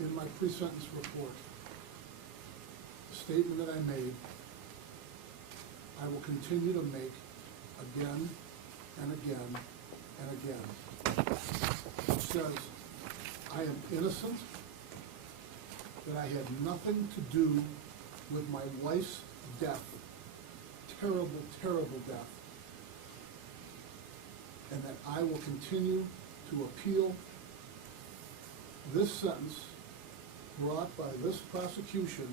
in my pre-sentence report, the statement that I made, I will continue to make again and again and again. It says, I am innocent, that I had nothing to do with my wife's death, terrible, terrible death, and that I will continue to appeal this sentence brought by this prosecution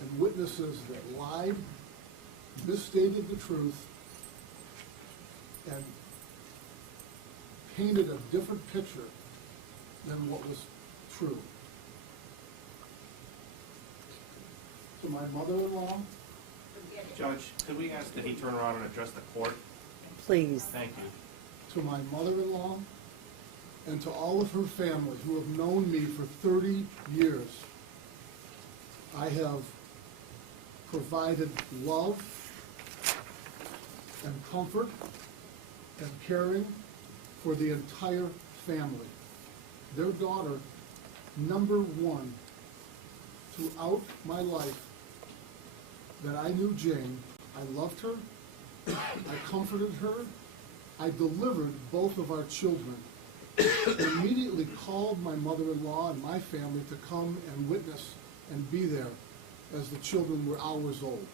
and witnesses that lied, misstated the truth, and painted a different picture than what was true. To my mother-in-law, Judge, could we ask that he turn around and address the court? Please. Thank you. to my mother-in-law, and to all of her family who have known me for 30 years, I have provided love and comfort and caring for the entire family. Their daughter, number one, throughout my life, that I knew Jane, I loved her, I comforted her, I delivered both of our children, and immediately called my mother-in-law and my family to come and witness and be there as the children were hours old.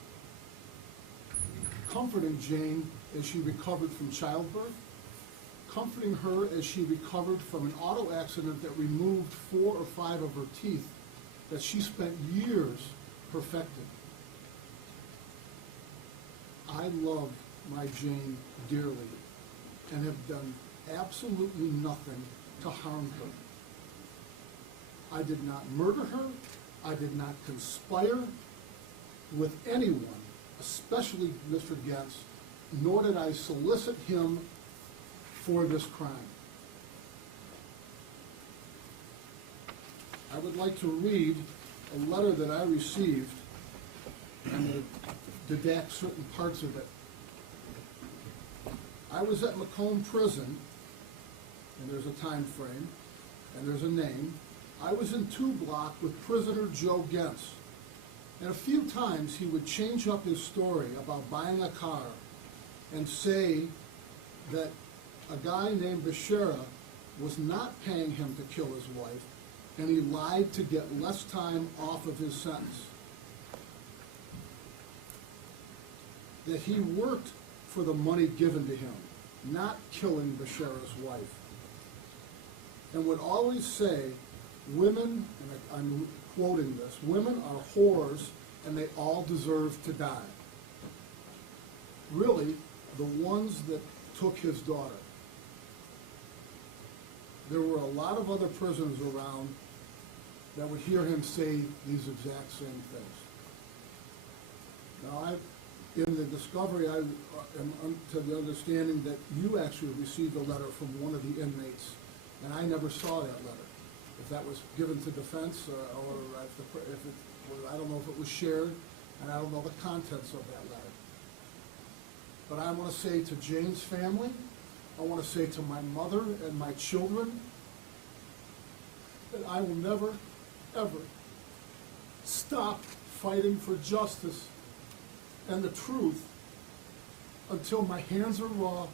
Comforting Jane as she recovered from childbirth, comforting her as she recovered from an auto accident that removed 4 or 5 of her teeth that she spent years perfecting. I love my Jane dearly and have done absolutely nothing to harm her. I did not murder her. I did not conspire with anyone, especially Mr. Getz, nor did I solicit him for this crime. I would like to read a letter that I received and deduct certain parts of it. I was at Macomb Prison, and there's a time frame, and there's a name. I was in 2 block with prisoner Joe Getz, and a few times he would change up his story about buying a car and say that a guy named Bashara was not paying him to kill his wife, and he lied to get less time off of his sentence. That he worked for the money given to him, not killing Bashara's wife. And would always say, women, and I'm quoting this, women are whores and they all deserve to die. Really, the ones that took his daughter. There were a lot of other prisoners around that would hear him say these exact same things. Now, in the discovery, I am to the understanding that you actually received a letter from one of the inmates, and I never saw that letter. If that was given to defense, or if it was, I don't know if it was shared, and I don't know the contents of that letter. But I want to say to Jane's family, I want to say to my mother and my children, that I will never, ever stop fighting for justice and the truth until my hands are raw,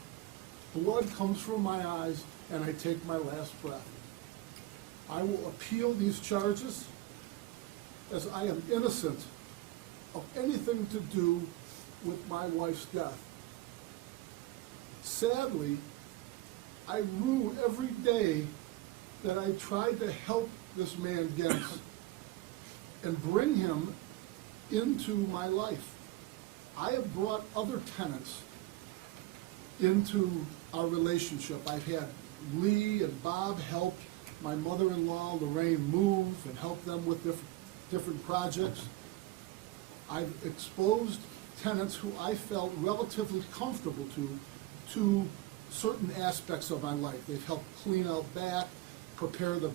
blood comes from my eyes, and I take my last breath. I will appeal these charges as I am innocent of anything to do with my wife's death. Sadly, I rue every day that I tried to help this man Getz and bring him into my life. I have brought other tenants into our relationship. I've had Lee and Bob help my mother-in-law, Lorraine, move and help them with different projects. I've exposed tenants who I felt relatively comfortable to certain aspects of my life. They've helped clean out back, prepare the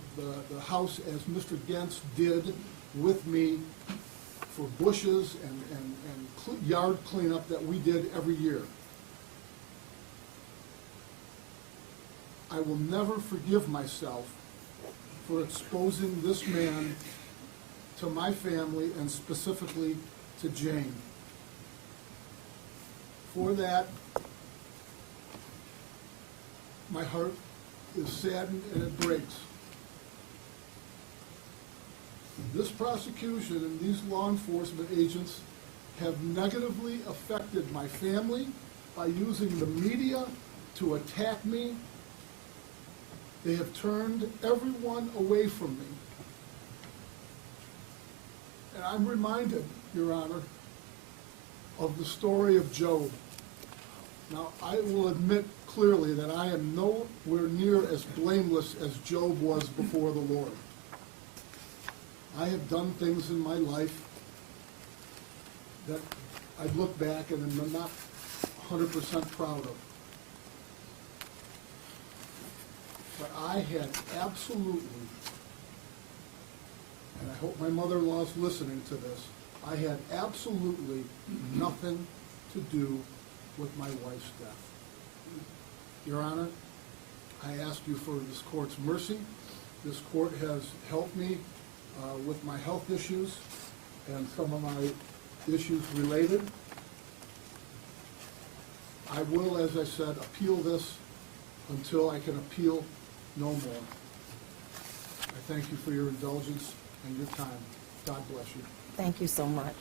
house as Mr. Getz did with me for bushes and yard cleanup that we did every year. I will never forgive myself for exposing this man to my family and specifically to Jane. For that, my heart is saddened and it breaks. This prosecution and these law enforcement agents have negatively affected my family by using the media to attack me. They have turned everyone away from me. And I'm reminded, Your Honor, of the story of Job. Now, I will admit clearly that I am nowhere near as blameless as Job was before the Lord. I have done things in my life that I look back and am not 100% proud of. But I had absolutely, and I hope my mother-in-law's listening to this, I had absolutely nothing to do with my wife's death. Your Honor, I ask you for this court's mercy. This court has helped me with my health issues and some of my issues related. I will, as I said, appeal this until I can appeal no more. I thank you for your indulgence and your time. God bless you. Thank you so much.